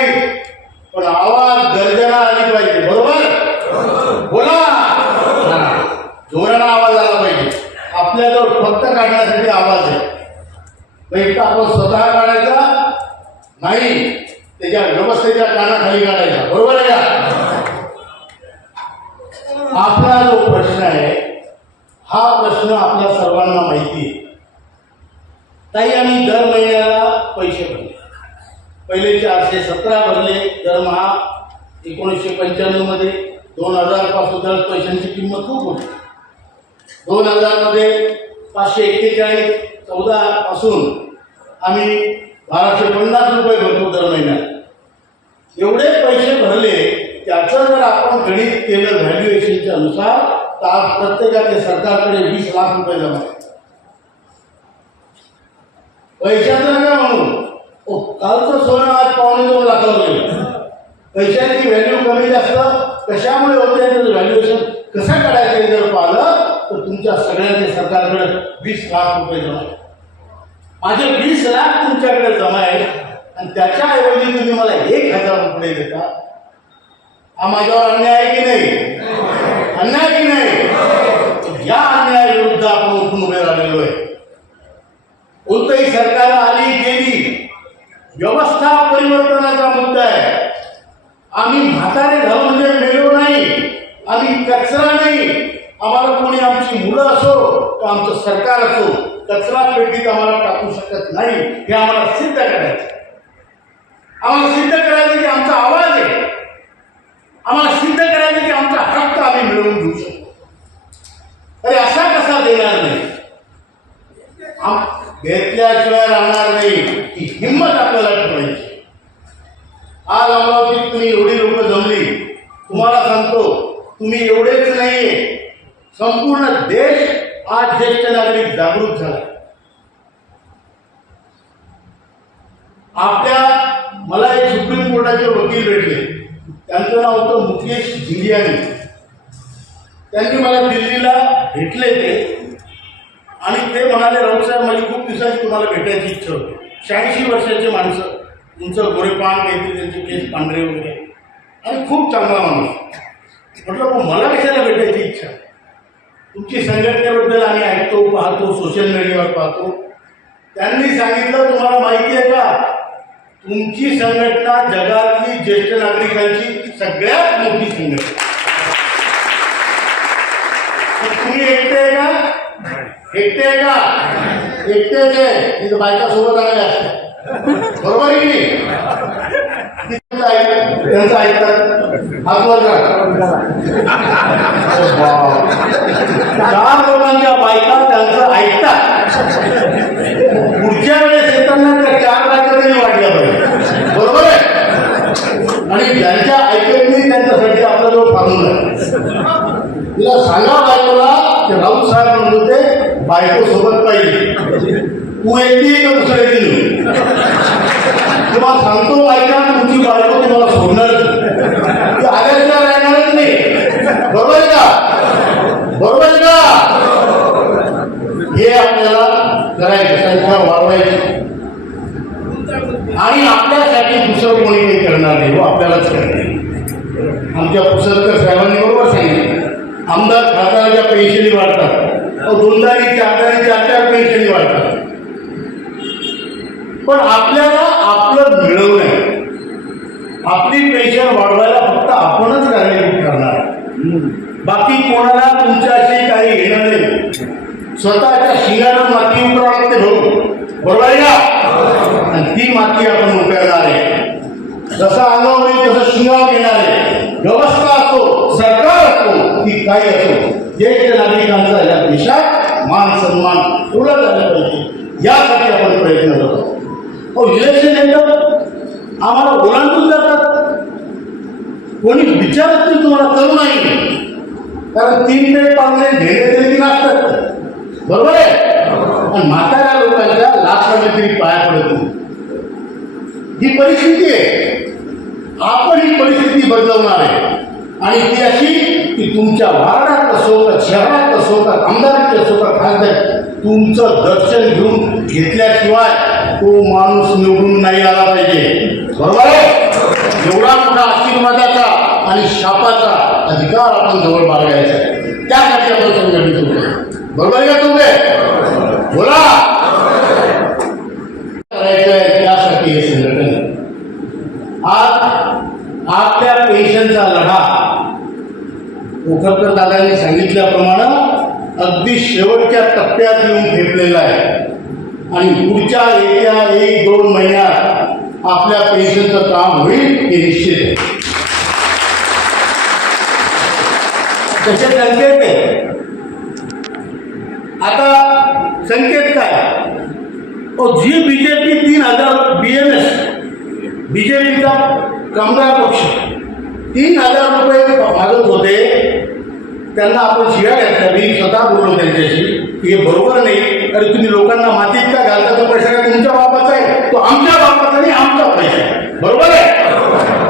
नाही, पण आवाज गर्जना आली पाहिजे. बरोबर? बोला, जोराला आवाज आला पाहिजे. आपल्याजवळ फक्त काढण्यासाठी आवाज आहे, पैसा आपण स्वतः काढायचा नाही, त्याच्या व्यवस्थेच्या कानाखाली काढायचा. बरोबर आहे का? आपला जो प्रश्न आहे हा प्रश्न आपल्या सर्वांना माहिती आहे. ताई, आम्ही दर महिन्याला पैसे भरले. पहिले 417 भरले दरमहा 1995 मध्ये. 2000 पासून तर पैशांची किंमत खूप होती. 2000 मध्ये 541 14 पासून आम्ही 1250 रुपये भरतो दर महिन्यात. एवढे पैसे भरले, त्याचं जर आपण गणित केलं व्हॅल्युएशनच्या नुसार, तर आज प्रत्येकाच्या सरकारकडे 20 लाख रुपये जमा आहेत. पैशाचं नका म्हणून, कालचं सोनं आज 2.25 लाखावर गेलं. पैशाची व्हॅल्यू कमी जास्त कशामुळे होते, त्याचं व्हॅल्युएशन कसं काढायचं जर पाहिलं तर तुमच्या सगळ्यांच्या सरकारकडे 20 लाख रुपये जमा आहेत. माझे 20 लाख तुमच्याकडे जमा आहेत आणि त्याच्याऐवजी तुम्ही मला 1000 रुपये देता. हा माझ्यावर अन्याय आहे की नाही? अन्याय की नाही? या अन्यायाविरुद्ध आपण उठून उभे राहिलेलो आहे. कोणतंही सरकार आली गेली, व्यवस्था परिवर्तनाचा मुद्दा आहे. आम्ही म्हातारे झालो म्हणजे मेलो नाही, आम्ही कचरा नाही. आम्हाला कोणी आमची मुलं असो किंवा आमचं सरकार असो, कचरा पेटीत आम्हाला टाकू शकत नाही. हे आम्हाला सिद्ध करायचं. आम्हाला सिद्ध करायचं की आमचा आवाज आहे. आम्हाला सिद्ध करायचं की आमचा हक्क आम्ही मिळवून घेऊ शकतो. अरे असा कसा देणार नाही? घेतल्याशिवाय राहणार नाही, ही हिंमत आपल्याला ठेवायची. आज अमरावतीत तुम्ही एवढी लोक जमली, तुम्हाला सांगतो, तुम्ही एवढेच नाहीये, संपूर्ण देश आज ज्येष्ठ नागरिक जागृत झाला. मला एक सुप्रीम कोर्टाचे वकील भेटले, त्यांचं नाव होतं मुकेश जिंगियानी. त्यांनी मला दिल्लीला भेटले ते, आणि ते म्हणाले, राऊत साहेब, माझी खूप दिवसाची तुम्हाला भेटायची इच्छा होती. 86 वर्षाचे माणसं, तुमचं गोरेपान घ्यायचे, त्यांचे केस पांढरे वगैरे, आणि खूप चांगला माणूस. म्हटलं, मला कशाला भेटायची इच्छा? तुमची संघटनेबद्दल आम्ही ऐकतो, पाहतो, सोशल मीडियावर पाहतो. त्यांनी सांगितलं, तुम्हाला माहिती आहे का, तुमची संघटना जगातली ज्येष्ठ नागरिकांची सगळ्यात मोठी संघटना. तुम्ही एकटे आहे का? एकटे आहे का? एकटेच आहे. तिथं बायका सोबत आलेल्या असतात. बरोबर आहे की नाही? त्यांचं ऐकतात. हातवर 4 लोकांच्या बायका त्यांचं ऐकतात. पुढच्या वेळेस येताना त्या 4 बायका तरी वाटल्या पाहिजे. बरोबर आहे? आणि ज्यांच्या ऐकत नाही त्यांच्यासाठी आपल्याजवळ थांबून आहे. तिला सांगा बायकोला, ते राऊत साहेब म्हणत होते, बायको सोबत पाहिजे. तू एकटी का दुसरं एकटी? तुम्हाला सांगतो बायका, तुमची बायको तुम्हाला सोडणार, ती आल्याशिवाय राहणारच नाही. बरोबर आहे का? बरोबर आहे का? हे आपल्याला करायचं, संख्या वाढवायची, आणि आपल्यासाठी दुसरं कोणी काही करणार नाही, व आपल्यालाच करणार. आमच्या पुसलकर साहेबांनी बरोबर सांगितलं, आमदार खासदाराच्या पेन्शनी वाढतात, 2दारी 4दारी 4 पेन्शनी वाढतात. पण आपल्याला आपलं मिळवणं आहे. आपली पेन्शन वाढवायला फक्त आपणच कारणीभूत करणार, बाकी कोणाला तुमच्याशी काही घेणं नाही. स्वतःच्या शिंगानं माती उकरावं ते भाऊ. बरोबर आहे का? आणि ती माती आपण उकरणार आहे. जसं अंगावर येईल तसं शिंगावर घेणार आहे. व्यवस्था असो, सरकार असो, ती काही असो, ज्येष्ठ नागरिकांचा या देशात मान सन्मान ठेवला झाला पाहिजे, यासाठी आपण प्रयत्न करतो. इलेक्शन येतं, आम्हाला ओलांडून जातात. कोणी विचारत नाही तुम्हाला, करू नाही, कारण 3 ते 5 घेणे नसतात. बरोबर आहे? आणि म्हाताऱ्या लोकांच्या लाखाने तरी पाया पडत नाही. ही परिस्थिती आहे. आपण ही परिस्थिती बदलवणार आहे, आणि ती अशी की तुमच्या वार्डात असो, का शहरात असो, का आमदारात असो, का खासदार, तुमचं दर्शन घेऊन घेतल्याशिवाय तो माणूस निवडून नाही आला पाहिजे. बरोबर आहे? एवढा मोठा आशीर्वादाचा आणि शापाचा अधिकार आपण जवळ बाळगायचा आहे. त्यासाठी आपण संघटित होतो. बरोबर आहे का तुम्ही? बोला. करायचं आहे त्यासाठी हे संघटन. आज आपल्या पेन्शनचा लढा कोकणकर दादांनी सांगितल्याप्रमाणे अगदी शेवटच्या टप्प्यात येऊन ठेपलेला आहे आणि पुढच्या येत्या 1-2 महिन्यात आपल्या पेन्शनचं काम होईल हे निश्चित आहे. तसे संकेत आहे. आता संकेत काय? जी बीजेपी 3,000 BMS बीजेपीचा कामगार पक्ष 3,000 रुपये मागत होते. त्यांना आपण शिव्या घातल्या. मी स्वतः बोललो त्यांच्याशी की हे बरोबर नाही. अरे तुम्ही लोकांना मातीत का घालता? तो पैसा काय तुमच्या बापाचा आहे? तो आमच्या बापाचा नाही, आमचा पैसा आहे. बरोबर आहे.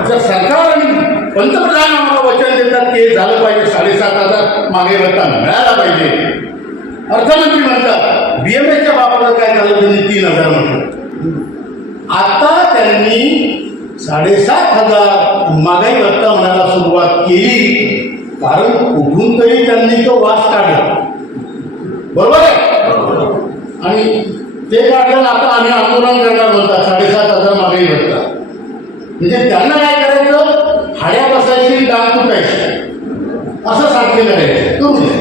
जर सरकार आणि पंतप्रधान आम्हाला वचन देतात की हे झालं पाहिजे, 7,500 मागे रक्कम मिळायला पाहिजे. अर्थमंत्री म्हणतात BMSच्या बापाला काय झालं? त्यांनी 3,000 म्हटलं. आता त्यांनी 7,500 महागाई भत्ता म्हणायला सुरुवात केली. कारण कुठून तरी त्यांनी तो वास काढला. बरोबर आहे. आणि ते काढलं. आता आम्ही आंदोलन करणार म्हणतात 7,500 महागाई भत्ता. म्हणजे त्यांना काय करायचं? हाड्या बसायची, डाग तुटायची, असं सारखे करायचं. करू नये.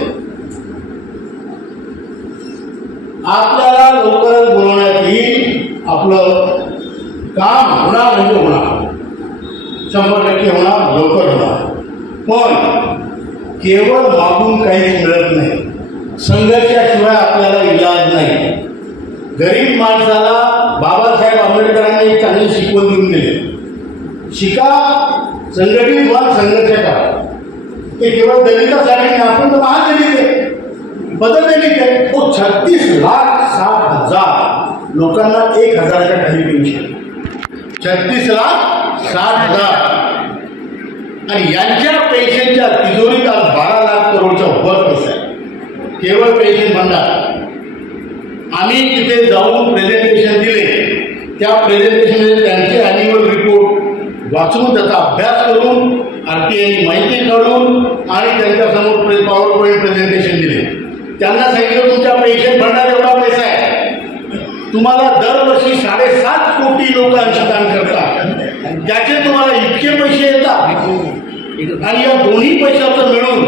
आपल्याला लवकरच बोलवण्यात येईल. आपलं काम होणार म्हणजे होणार, 100% होणार, लवकर होणार. पण केवळ मागून काहीच मिळत नाही. संघर्षाशिवाय आपल्याला इलाज नाही. गरीब माणसाला बाबासाहेब आंबेडकरांनी एक चांगली शिकवण देऊन दिली. शिका, संघटित व्हा, संघर्ष करा. ते केवळ दलितासाठी नाही. आपण तर महादलित आहे, बदललेली आहे. 36,60,000 लोकांना 1,000च्या खाली पेन्शन. 36,60,000 आणि यांच्या पेन्शनच्या तिजोरीत आज 12 लाख करोडच्या वर पैसा आहे. केवळ पेन्शन भंडार. आम्ही तिथे जाऊन प्रेझेंटेशन दिले. त्या प्रेझेंटेशनमध्ये त्यांचे ॲन्युअल रिपोर्ट वाचून त्याचा अभ्यास करून RTIनी माहिती काढून आणि त्यांच्यासमोर पॉवर पॉईंट प्रेझेंटेशन दिले. त्यांना सांगितलं तुमच्या पेन्शन भंडार एवढा पैसा आहे. तुम्हाला दरवर्षी 7.5 कोटी लोक अंशदान करतात. त्याचे तुम्हाला इतके पैसे येतात आणि या दोन्ही पैशाचं मिळून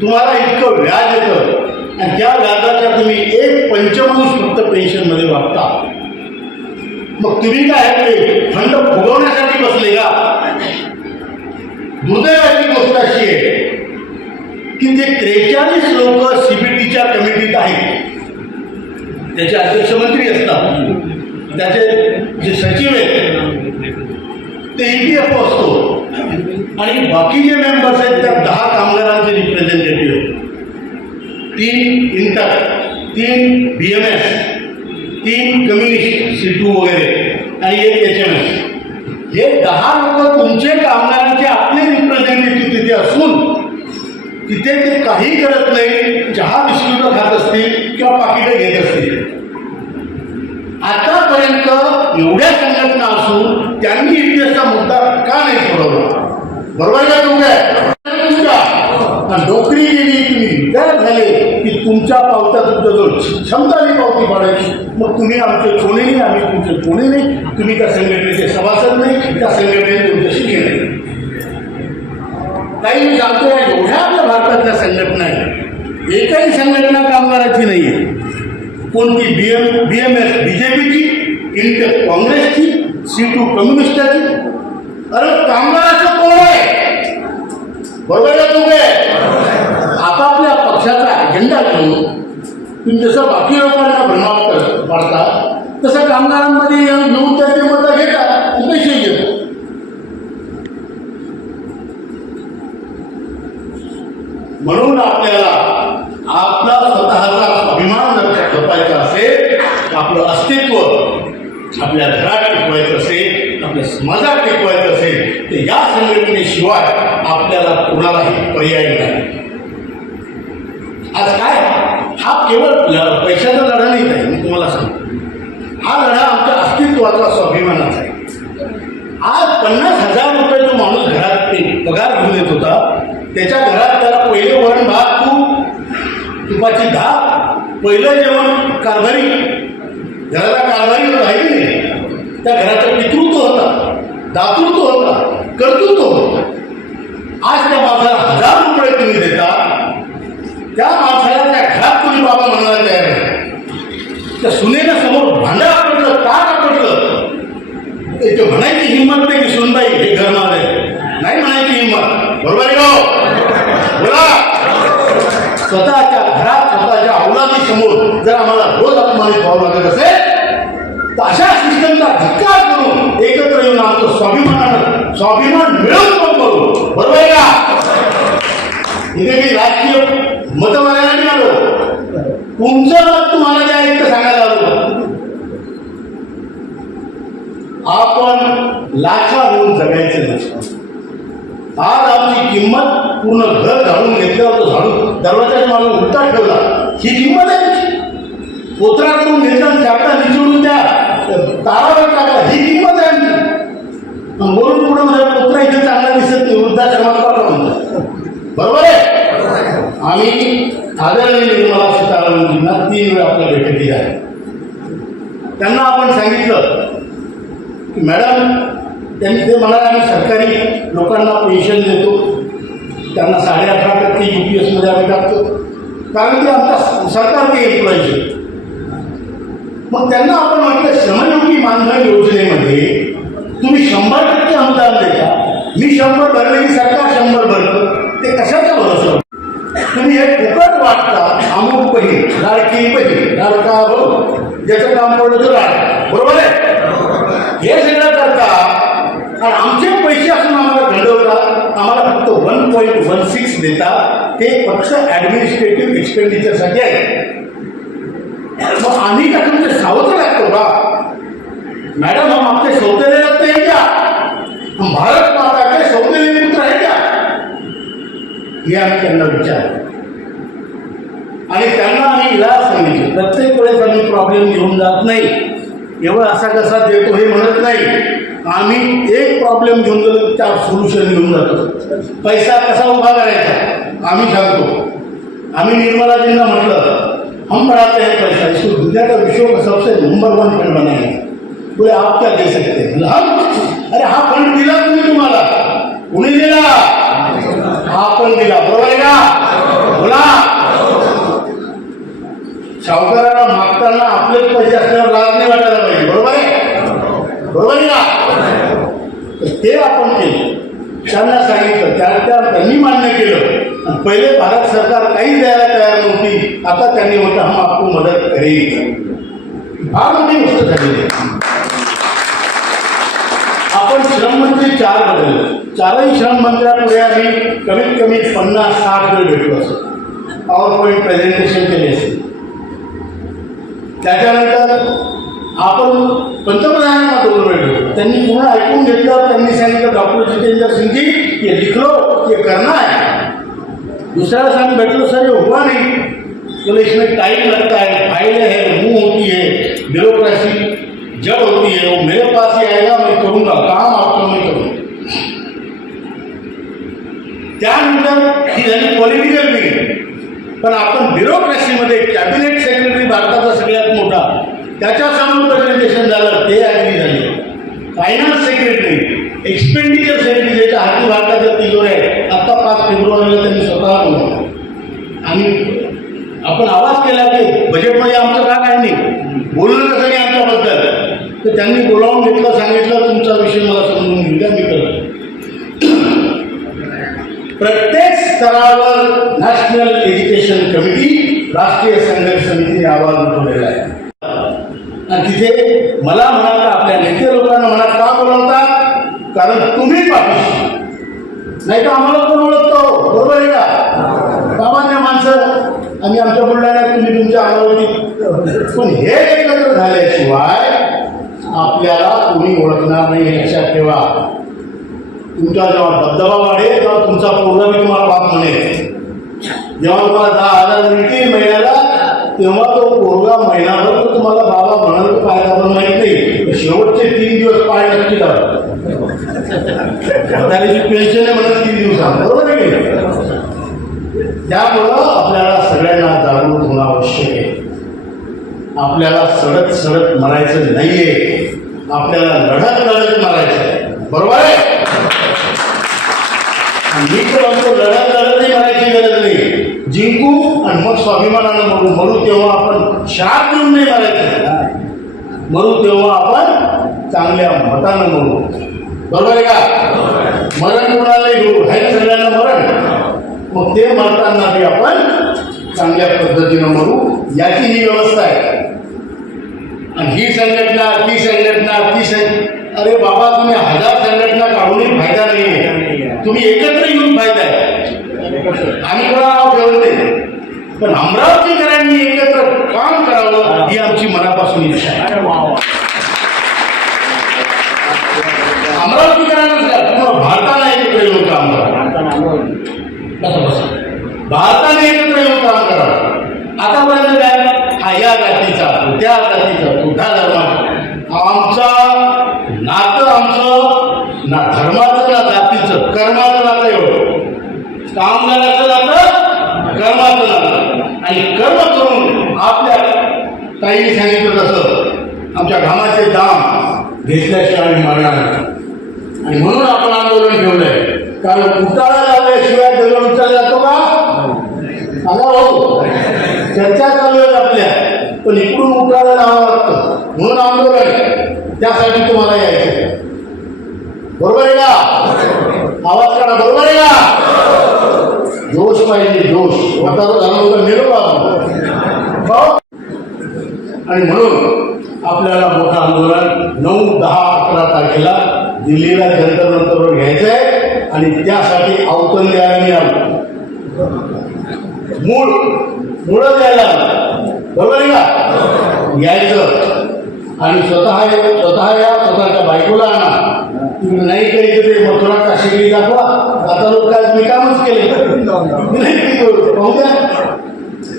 तुम्हाला इतकं व्याज येतं आणि त्या व्याजाचा तुम्ही 1/5 फक्त पेन्शनमध्ये वाटता. मग तुम्ही काय फंड फुगवण्यासाठी बसले का? दुर्दैवाची गोष्ट अशी आहे की ते 43 लोक CBTच्या कमिटीत आहेत. त्याचे अध्यक्ष मंत्री असतात, त्याचे जे सचिव आहेत ते EPFO असतो आणि बाकी जे मेंबर्स आहेत त्या 10 कामगारांचे रिप्रेझेंटेटिव्ह आहेत. 3 इंटर, 3 BMS, 3 कम्युनिस्ट C2 वगैरे आणि 1 HMS. हे 10 लोक तुमचे कामगारांचे आपले रिप्रेझेंटेटिव्ह तिथे असून तिथे ते काही करत नाही. चहा बिस्किटं खात असतील किंवा पाकिटं घेत असतील. आतापर्यंत एवढ्या संघटना असून त्यांनी इतिहासचा मुद्दा का नाही सोडवला? बरोबर का? तुमच्या नोकरी गेली, तुम्ही रिटायर झाले की तुमच्या पावत्या तुमच्या जो क्षमताने पावती पाडायची. मग तुम्ही आमचे कोणी नाही, आम्ही तुमचे कोणी नाही. तुम्ही त्या संघटनेचे सभासद नाही, त्या संघटनेने तुमच्याशी घेणे. काही मी सांगतोय एवढ्या आपल्या भारतातल्या संघटना आहेत, एकही संघटना कामगाराची नाही आहे. कोणती BMS BJPची, इंटर काँग्रेसची, C2 कम्युनिस्टाची. अरे कामगाराचं कोण आहे? बरोबर आहे तुम्ही? आपापल्या पक्षाचा अजेंडा घेऊन तुम्ही जसं बाकी लोकांना भ्रमात पाडता तसं कामगारांमध्ये येऊन त्याचे मतं घेतात, पैसे घेतो. म्हणून आपल्याला आपला स्वतःचा अभिमान जर जपायचा असेल, आपलं अस्तित्व आपल्या घरात टिकवायचं असेल, आपल्या समाजात टिकवायचं असेल तर या संघटनेशिवाय आपल्याला कोणालाही पर्याय नाही. आज काय हा केवळ पैशाचा लढा नाही आहे. मी तुम्हाला सांगतो, हा लढा आमच्या अस्तित्वाचा स्वाभिमानाचा आहे. आज 50,000 रुपये जो माणूस घरात पगार घेऊन येत होता, त्याच्या घरात त्याला पहिले वरण भात, तुपाची डाळ, पहिलं जेवण कारभारी, घराला कारभारी राहिली नाही, त्या घराचं पितृत्व होता, दातृत्व होता, कर्तृत्व होतं. आज त्या माणसाला 1000 रुपये तुम्ही देता, त्या माणसाला त्या घरात तुम्ही बाबा म्हणायला तयार नाही. त्या सुनेला समोर भांडं आपटलं, ताट आपटलं, ते म्हणायची हिंमत नाही की सुनबाई हे घर माझं आहे, नाही म्हणायची हिंमत. बरोबर आहे का? बोला. स्वतःच्या घरात स्वतःच्या अवलादी समोर जर आम्हाला रोज अपमानित व्हावं लागत असेल तर अशा सिस्टमचा धिक्कार करून एकत्र येऊन आमचं स्वाभिमान मिळवून पण करू. बरोबर आहे का? इथे मी राजकीय मत मागायला नाही आलो, तुमचं मत तुम्हाला त्या एक सांगायला आलो. आपण लाचा होऊन जगायचं नसतं. आज आमची किंमत पूर्ण घर झाडून घेतल्यावर तो झाडून दरवाजाच्या मागे उलटा ठेवला, ही किंमत आहे. पोत्रा करून घेतला, चाकला निचडून त्या तारावर टाकला, ही किंमत आहे. वरून पुढे माझ्या पोत्रा इथे चांगला दिसत नाही, वृद्धाश्रमात पाठवा म्हणतात. बरोबर आहे. आम्ही आदरणीय निर्मला सीतारामनजींना 3 वेळा आपल्या बैठकीत आहे. त्यांना आपण सांगितलं की मॅडम, त्यांनी ते म्हणाले आम्ही सरकारी लोकांना पेन्शन देतो, त्यांना 18.5% UPS आम्ही टाकतो, कारण ते आमचा सरकारचे एम्प्लॉईज. मग त्यांना आपण म्हटलं श्रमयोगी मानधन योजनेमध्ये तुम्ही 100% अनुदान देता, मी 100 भरले की सरकार 100 भरतं, ते कशाचं भरोसा? तुम्ही हे फुकट वाटता. अमुक बहीण, लाडकी बहीण, लाडका भाऊ, ज्याचं काम पडलं तो लाड. बरोबर आहे. हे सगळं करता आणि आमचे पैसे असून आम्हाला घडवता, आम्हाला फक्त 1.16 देता, ते फक्त ॲडमिनिस्ट्रेटिव्ह एक्सपेंडिचरसाठी आहे. मग आम्ही का तुमचे सावत्र लागतो का? मॅडम, हम आपके सौतेले लगते हैं क्या? हम भारत माता के सौतेले पुत्र आहे क्या? हे आम्ही त्यांना विचारलं आणि त्यांना आम्ही इलाज सांगितलं. प्रत्येक वेळेस आम्ही प्रॉब्लेम घेऊन जात नाही, एवढं असा कसा देतो हे म्हणत नाही. आम्ही एक प्रॉब्लेम घेऊन गेलो, 4 सोल्युशन घेऊन जातो. पैसा कसा उभा करायचा आम्ही सांगतो. आम्ही निर्मलाजींना म्हटलं हम पढ़ाते हैं पैसा, इसको दुनिया का विश्व का सबसे नंबर 1 फंड बनाएंगे. बोले आप क्या दे सकते हैं? हम अरे हा फंड दिला तुम्ही, तुम्हाला कुणी दिला? आपण दिला. बरोबर आहे का? बोला. सावकाराला मागताना आपलेच पैसे असल्यावर लाज नाही वाटायला पाहिजे. बरोबर आहे? बरोबर आहे का? ते आपण केलं, त्यांना सांगितलं, त्यांनी मान्य केलं. पहिले भारत सरकार काही द्यायला तयार नव्हती, आता त्यांनी म्हटलं हम आपको मदत करेल. फार मोठी गोष्ट झालेली आहे. आपण श्रममंत्री 4 बदलले, 4ही श्रममंत्र्यापुढे आम्ही कमीत कमी 50-60 वेळ भेटलो असतो, पॉवर पॉईंट प्रेझेंटेशन केले असेल. त्याच्यानंतर आपण पंतप्रधानांना 2 वेळ भेटलो. त्यांनी पूर्ण ऐकून घेतलं. त्यांनी सांगितलं डॉक्टर जितेंद्र सिंह जी ये लिख लो, ये करना है. दूसरा सांग बैठो सर ये हुआ नहीं, बोले इसमें टाइम लगता है, फाइलें है, मुँह होती है, ब्यूरोक्रेसी जब होती है, वो मेरे पास ही आएगा, मैं करूँगा काम, आपको मैं करूँगा. त्यानंतर ही झाली पॉलिटिकल मीटिंग. पण आपण ब्युरोक्रेसीमध्ये कॅबिनेट सेक्रेटरी भारताचा सगळ्यात मोठा, त्याच्यासमोर प्रेझेंटेशन झालं, ते ॲग्री झाले. फायनान्स सेक्रेटरी, एक्सपेंडिचर सेक्रेटरी, ज्याच्या हाती भारताच्या तिजोऱ्या आहे, आता 5 फेब्रुवारीला त्यांनी स्वतः बोलवलं. आणि आपण आवाज केला की बजेटमध्ये आमचं का काय नाही, बोललं कसं नाही आमच्याबद्दल. तर त्यांनी बोलावून घेतलं, सांगितलं तुमचा विषय मला समजून घेऊया, मी करतो. प्रत्येक स्तरावर नॅशनल एज्युकेशन कमिटी, राष्ट्रीय संघर्ष समितीने आवाज उठवलेला आहे. आणि तिथे मला म्हणा, आपल्या नेते लोकांना म्हणा, का बोलवतात? कारण तुम्ही पाठीशी, नाही तर आम्हाला कोण ओळखतो? बरोबर आहे का? सामान्य माणसं आम्ही आमच्या बुलढाण्यात, तुम्ही तुमच्या अमरावतीत. पण हे एकत्र झाल्याशिवाय आपल्याला कोणी ओळखणार नाही, हे लक्षात ठेवा. तुमचा जेव्हा दबदबा वाढेल तेव्हा तुमचा पोरगा मी तुम्हाला बाप म्हणेल. जेव्हा तुम्हाला 10,000 मिळतील महिन्याला, तेव्हा तो पोरगा महिनाभर तो तुम्हाला बाबा म्हणाल, फायदा पण माहीत नाही. शेवटचे 3 दिवस पाय नक्की लावतात. म्हातारीची पेन्शन आहे म्हणून 3 दिवसात, बरोबर आहे की? त्यामुळं आपल्याला सगळ्यांना जागरूक होणं आवश्यक आहे. आपल्याला सडत सडत मरायचं नाहीये, आपल्याला लढत लढत मरायचं आहे, बरोबर आहे? मी तर म्हणतो लढत लढतही मरायची गरज नाही, जिंकू आणि मग स्वाभिमानानं मरू. मरू तेव्हा आपण शाप देऊन नाही मरायचं, मरू तेव्हा आपण चांगल्या मतानं मरू, बरोबर आहे का? मरण कोणाला घेऊ आहे सगळ्यांना मरण, मग ते मरताना बी आपण चांगल्या पद्धतीनं मरू, याची ही व्यवस्था आहे. आणि ही संघटना ती संघटना अरे बाबा, तुम्ही 1000 संघटना काढूनही फायदा नाही, तुम्ही एकत्र येऊन फायदा आहे. आम्ही कोणा नाव ठेवलं नाही, पण अमरावतीकरांनी एकत्र काम करावं ही आमची मनापासून इच्छा आहे. अमरावतीकरांना भारताला एकत्र येऊन काम करा, भारताने एकत्र येऊन काम करा. आतापर्यंत काय, हा या जातीचा त्या जातीचा कुठला धर्माचा, आमचा नातं आमचं ना धर्माचं ना जातीचं, कर्माचं नातं एवढं. कामगाराचं नातं कर्माचं नातं, आणि कर्म करून आपल्या ताईने सांगितलं तसं आमच्या घामाचे दाम घेतल्याशिवाय आम्ही मरणार नाही. आणि म्हणून आपण आंदोलन ठेवलंय, कारण उतारा लावल्याशिवाय दगड उचलला जातो का? सांगा भाऊ, चर्चा चालू आहेत आपल्या, पण इकडून उतारा लावावं लागतं, म्हणून आंदोलन. त्यासाठी तुम्हाला यायचं, बरोबर आहे का? आवाज काढा, बरोबर आहे का? जोश पाहिजे, जोश. वातावरण झालं होतं निरोप. आणि म्हणून आपल्याला मोठं आंदोलन 9, 10, 11 तारखेला दिल्लीला जंतर मंतरवर घ्यायचं आहे. आणि त्यासाठी अवतरण द्यायला मी आलो, मुळं द्यायला, बरोबर आहे का? यायचं आणि स्वतः स्वतःच्या बायकोला आणा. तुम्ही नाही केली तर मथुरा काशीगिरी दाखवा. आता लोक काय मी कामच केले नाही, पाहू द्या,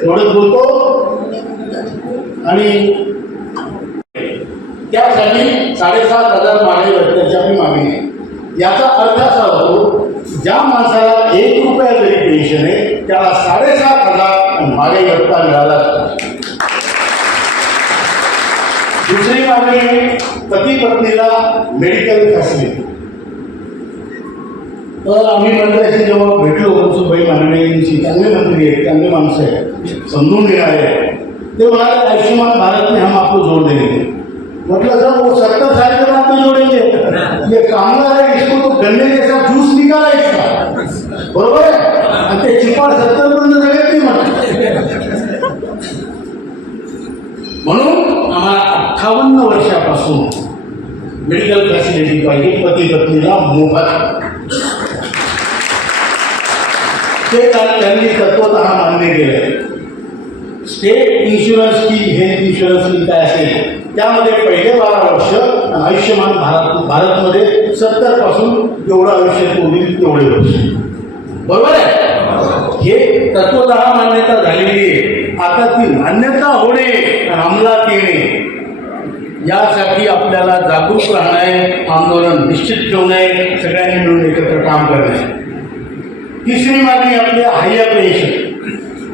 एवढंच बोलतो. आणि त्यासाठी 7,500 मागे भेटण्याची आपली मागणी आहे. याचा अर्थ असा होतो, ज्या माणसाला 1 रुपया जरी पेन्शन आहे त्याला 7,500 मागे भत्ता मिळाला. दुसरी मागणी, पती पत्नीला मेडिकल फॅसिलिटी. तर आम्ही मंत्र्याशी जेव्हा भेटलो, मनसुखभाई माननीयांची, चांगले मंत्री आहेत, चांगले माणसं आहेत, समजून घेणारे आहेत, ते म्हणाले आयुष्यमान भारत में हम आपको जोड़ देंगे. मतलब सर वो 70 साल के बाद तो जोड़ेंगे, ये कामगार है, इसको तो गन्ने जैसा जूस निकाला इसका, बरोबर है? आणि ते चिपाड 70 पर्यंत जगत नाही म्हणून आम्हाला 58 वर्षापासून मेडिकल फॅसिलिटी पाहिजे, पती पत्नीला मोफत. ते त्यांनी तत्वतः मान्य केलं. स्टेट इन्शुरन्स की हेल्थ इन्शुरन्स की काय असेल त्यामध्ये पहिले 12 वर्ष, आयुष्यमान भारतमध्ये 70 पासून जेवढं आयुष्य होईल तेवढे वर्ष, बरोबर आहे? हे तत्वतः मान्यता झालेली आहे. आता ती मान्यता होणे, अंमलात येणे, यासाठी आपल्याला जागरूक राहणं आहे, आंदोलन निश्चित ठेवणं आहे, सगळ्यांनी मिळून एकत्र काम करणं आहे. तिसरी मागणी आपली हायर पेन्शन.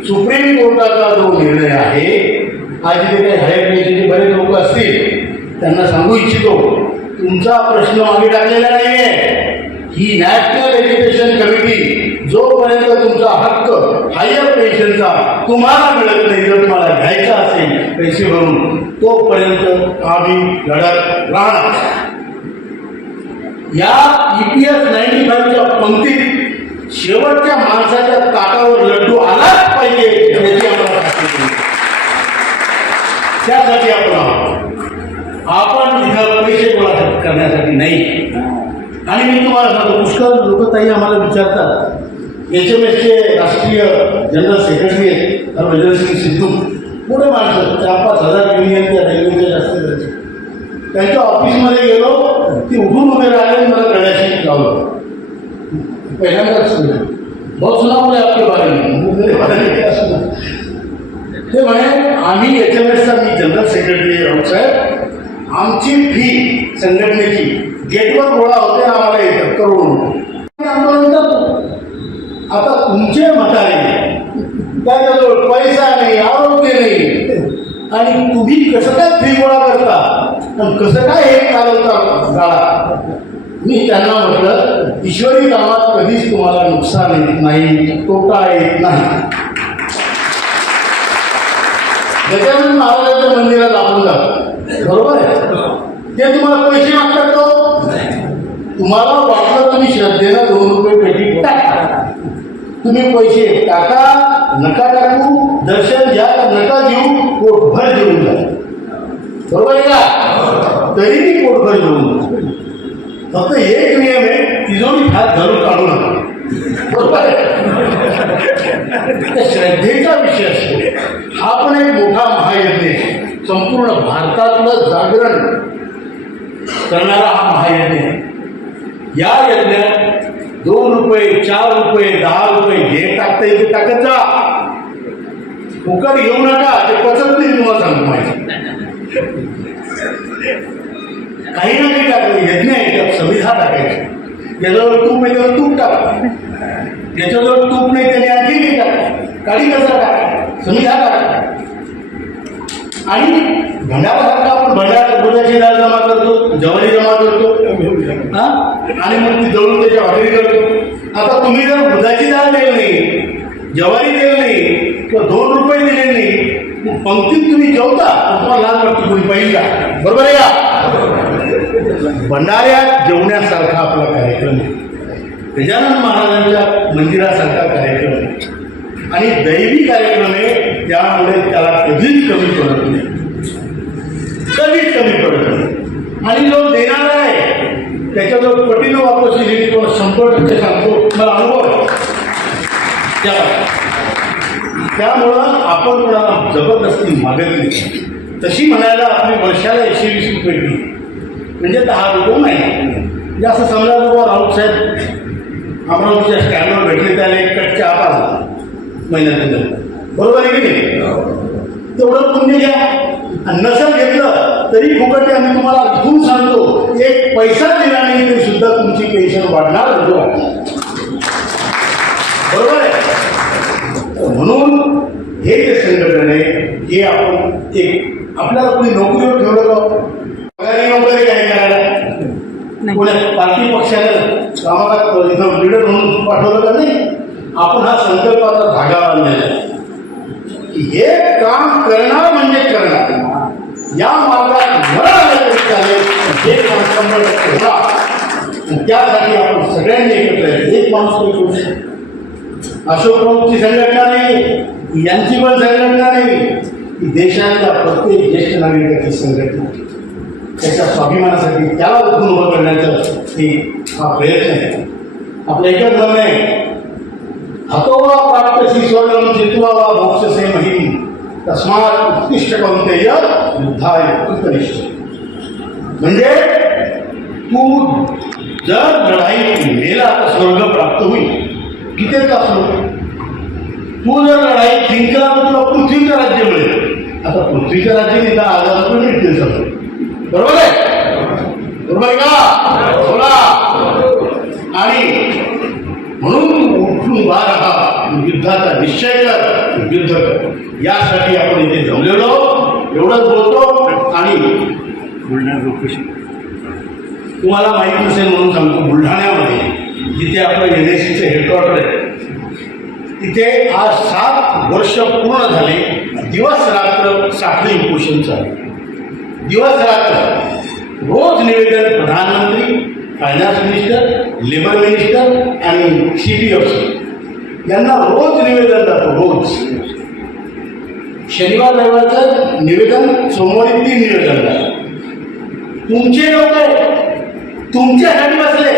सुप्रीम कोर्टाचा जो निर्णय आहे, आज इथे काही हायर पेन्शनचे बरेच लोक असतील, त्यांना सांगू इच्छितो, तुमचा प्रश्न मागे टाकलेला नाही आहे. ही नॅशनल एज्युकेशन कमिटी जोपर्यंत तुमचा हक्क हायर पेन्शनचा तुम्हाला मिळत नाही, जर तुम्हाला घ्यायचा असेल पैसे भरून, तोपर्यंत आम्ही लढत राहणार. या EPS 95च्या पंक्तीत शेवटच्या माणसाच्या ताटावर लड्डू आलाच पाहिजे याची आम्हाला खात्री. त्यासाठी आपण इथं पैसे गोळा करण्यासाठी नाही. आणि मी तुम्हाला सांगतो, पुष्कळ लोक ताई आम्हाला विचारतात, HMSचे राष्ट्रीय जनरल सेक्रेटरी आहेत हरभजन सिंग सिद्धू, पुढे माणसं 4-5 हजार युनियन त्या रेल्वेच्या जास्त, त्यांच्या ऑफिसमध्ये गेलो, ती उठून उभे राहिले, मला गळ्याशी लावलं. पहिल्यांदाच बहुत सुना बोले आपके बारे में, क्या सुना? ते म्हणे आम्ही HMSचा, मी जनरल सेक्रेटरी राऊत साहेब, आमची फी संघटनेची गेटवर गोळा होते आम्हाला येतात करोड आंदोलन करतो. आता तुमचे म्हातारे त्याच्याजवळ पैसा नाही, आरोग्य नाही, आणि तुम्ही कसं काय फी गोळा करता आणि कसं काय हे चालवता गाळा. मी त्यांना म्हटलं ईश्वरी कामात कधीच तुम्हाला नुकसान येत नाही, तोटा येत नाही. गजानन महाराजांच्या मंदिरात आपण जातो, बरोबर आहे, ते तुम्हाला पैसे मागतात तो तुम्हाला वाटलं तुम्ही श्रद्धेनं 2 रुपये पेटी टाका, तुम्ही पैसे टाका नका टाकू, दर्शन घ्या नका घेऊ, पोटभर जेवून जा, बरोबर आहे का. तरी ती पोटभर जेवून जा. फक्त एक नियम आहे, तिजोरी हात धरून काढू नका, बरोबर आहे. श्रद्धेचा विषय असतो. हा पण एक मोठा महायज्ञ आहे. संपूर्ण भारतातलं जागरण करणारा हा महायज्ञ आहे. या यज्ञात 2 रुपये 4 रुपये 10 रुपये जे टाकता येते टाकत जा, फुकट घेऊ नका, ते पचत नाही तुम्हाला सांगतो माहिती. काही ना काही टाकायचं, यज्ञ आहे त्यात समिधा टाकायची. ज्याजवळ तूप आहे त्याला तूप टाका, ज्याच्याजवळ तूप नाही त्याने आणखी नाही टाका, काळी कचरा टाका, समिधा टाका. आणि भंडारासारखा आपण भंडाराची डाळ जमा करतो, ज्वारी जमा करतो, हा, आणि मग ती जळून त्याच्या भाकरी करतो. आता तुम्ही जर दुधाची डाळ दिली नाही, ज्वारी दिली नाही, किंवा 2 रुपये दिले नाही, पंक्तीत तुम्ही जेवता, तुम्हाला लाज वाटतो कोणी पहिला, बरोबर आहे का. भंडाऱ्यात जेवण्यासारखा आपला कार्यक्रम आहे, गजानन महाराजांच्या मंदिरासारखा कार्यक्रम आहे, आणि दैवी कार्यक्रम आहे, त्यामुळे त्याला कधीच कमी पडत नाही, कधीच कमी पडत नाही. आणि जो देणारा आहे त्याच्याजवळ पटीनं वापस येईल, तो 100% सांगतो, मला अनुभव आहे. त्यामुळं आपण कोणाला जबरदस्ती मागत नाही. तशी म्हणायला आपली वर्षाला 120 रुपये फी, म्हणजे 10 रुपये नाही. म्हणजे असं समजा बाबा राऊत साहेब अमरावतीच्या स्टँडवर भेटले, त्याला 1 कट चहा पाजला महिन्यात, बरोबर आहे की नाही. तेवढं पुण्य घ्या, आणि नसेल घेतलं तरी फुकट आहे. आम्ही तुम्हाला घेऊन सांगतो, 1 पैसा दिला नाही तरी सुद्धा तुमची पेन्शन वाढणार, बरोबर आहे. म्हणून हे जे संघटन आहे हे आपण एक आपल्याला कोणी नोकरीवर ठेवलं का, पगारी नोकरी काय करायला, कोणा पार्टी पक्षाला कामाला इथं लीडर म्हणून पाठवलं का नाही. आपण हा संकल्पाचा धागा बांधलेला आहे की हे काम करणार म्हणजे करणार, या मार्गात न आलं तरी चालेल, हे काम 100% होणार. त्यासाठी आपण सगळ्यांनी एकत्र आहे. एक माणूस काही करू शकतो. अशोक राऊतची संघटना नाही, यांची पण संघटना नाही, ही देशातल्या प्रत्येक ज्येष्ठ नागरिकाची संघटना, त्याच्या स्वाभिमानासाठी त्याला उठून उभं करण्याचा हा प्रयत्न आहे. आपलं एकच म्हणणं आहे, हतोवा प्राप्तसी स्वर्गम चित्वा वा मोक्षसे महिम तस्मात् उत्तिष्ठ कौंतेय युद्धाय कृतनिश्चय. म्हणजे तू जर लढाईत मेला तर स्वर्ग प्राप्त होईल, कितीच असलो. तू जर लढाईत जिंकला तर तुला पृथ्वीचं राज्य मिळेल. आता पृथ्वीचं राज्य निघा 1000 रुपये मिळतील सगळं, बरोबर आहे, बरोबर आहे का, बोला. आणि म्हणून उठून उभा राहा, युद्धाचा निश्चय कर, युद्ध कर. यासाठी आपण इथे जमलेलो. एवढंच बोलतो. आणि तुम्हाला माहिती नसेल म्हणून सांगतो, बुलढाण्यामध्ये जिथे आपलं NSCचं हेडक्वार्टर आहे, तिथे आज 7 वर्ष पूर्ण झाले. दिवस रात्र साखळी उपोषण चालू, दिवस रात्र रोज निवेदन प्रधानमंत्री, फायनान्स मिनिस्टर, लेबर मिनिस्टर आणि CPF यांना रोज निवेदन जातो. रोज शनिवार रविवारचं निवेदन, सोमवारी 3 निवेदन जातं. तुमचे लोक तुमच्यासाठी बसले.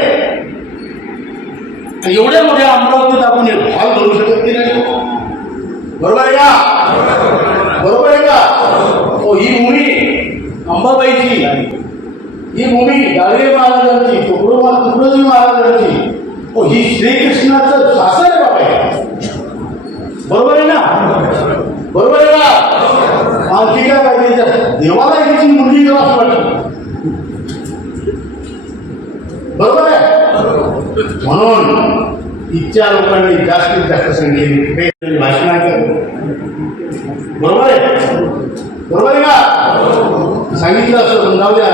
एवढ्या मोठ्या अमरावतीत आपण एक हॉल भरू शकत नाही, बरोबर आहे का, बरोबर आहे का. ही भूमी अंबाबाईची, ही भूमी गाडगे महाराजांची, तुकडोजी महाराजांची, ही श्रीकृष्णाचं शासन आहे, बरोबर आहे ना, बरोबर आहे का. आणखी काय पाहिजे, देवाला याची मुलगी असं वाटत. बरोबर आहे. म्हणून इच्छा लोकांनी जास्तीत जास्त संख्येने भाषण ऐकावं. बरोबर आहे. बरोबर आहे का? सांगितलं असं जाऊ द्या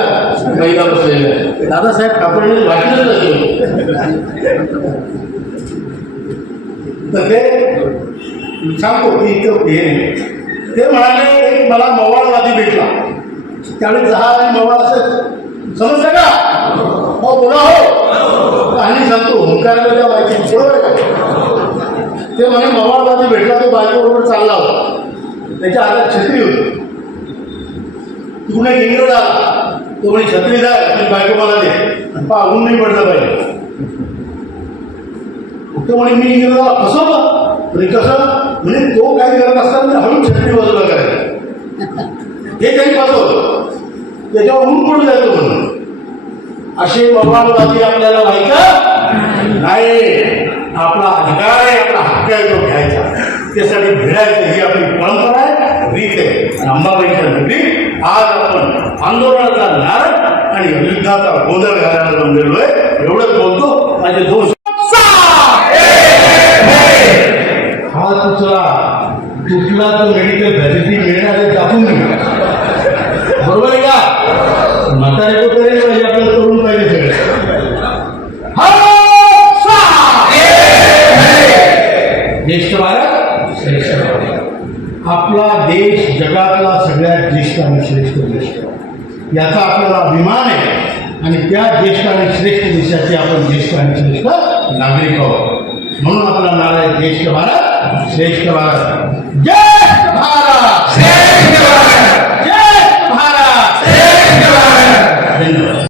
महिला बसलेल्या दादासाहेब कापडे भाषणच नसतो. तर ते सांगतो की इतकं हे नाही. ते म्हणाले एक मला मवाळवादी भेटला. त्यावेळी जहाज आणि मवाळ असत समजलं का? हो बोला. हो कहाणी सांगतो हुंकाराच्या बायकी बरोबर आहे का? ते म्हणे मवाळवादी भेटला. तो बायकोबरोबर चालला होता. त्याच्या हातात छत्री होती. तिकडून एक इंग्रज आला. तो म्हणे छत्री द्या तुम्ही बायको मला दे ऊन नाही पडलं पाहिजे. तो म्हणे मी इंग्रजाला फसवलं. म्हणजे कसं म्हणजे तो काही करत असताना हळून छत्री बाजूला करायचं हे काही फसवलं. त्याच्यावर ऊन पडून जायचं म्हणून. असे मवाळवादी आपल्याला व्हायचं नाही. आपला अधिकार आहे, आपला हक्क आहे तो घ्यायचा. त्यासाठी भिडायचं ही आपली परंपरा आहे, रीत आहे. अंबाबाईच्या रीत आज आपण आंदोलनाचा नारळ आणि युद्धाचा गोंधळ घालायला जमलेलो आहे. एवढंच बोलतो. माझे दोष हा तुझा तुटला तर मेडिकल फॅसिलिटी मिळणार आहे दाखवून मिळणार. बरोबर आहे का? म्हातारे तो करेल पाहिजे आपल्याला करून पाहिजे सगळं. ज्येष्ठ भारत श्रेष्ठ भारत. आपला देश जगातला सगळ्यात ज्येष्ठ आणि श्रेष्ठ देश याचा आपल्याला अभिमान आहे. आणि त्या ज्येष्ठ आणि श्रेष्ठ देशाचे आपण ज्येष्ठ आणि श्रेष्ठ नागरिक आहोत. म्हणून आपला नारा आहे ज्येष्ठ भारत श्रेष्ठ भारत. ज्येष्ठ भारत.